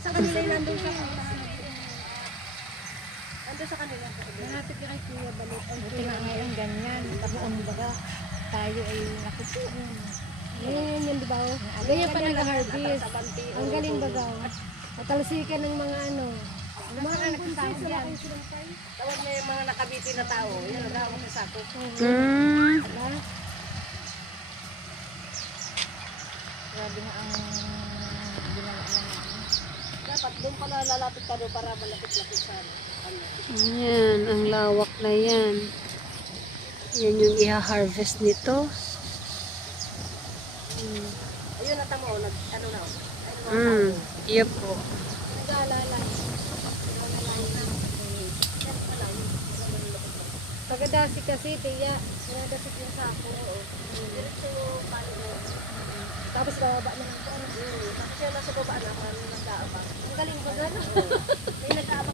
Sa kanila yung nandun sa nandun sa kanila. Malapit ka kay Kuya Balot. Buti nga ngayon ganyan. Tabuon baga. Tayo ay nakupo. Ganyan yan, di ba? Ganyan pa nag-harvest. Ang galing baga. Matalsikan ng mga ano. Mga nagkasama yan. Tawag na yung mga nakabiti na tao. Yan ang gawin sa sako. Grabe na ang ginawa namin. Dapat doon pala lalapit ka doon para malapit-lapit sa ano. Ayan, ang lawak na yan. Yan yung i-harvest nito. Ayun na tamo, ano na. Yep po. Nag-aalala. Pagkadasi kasi, tiya. Sinadasik yung sako. Diretso palo na. Tapos bababa na lang po. Tapos yan nasa baba na, parang nagkaabang. Ang galing baga.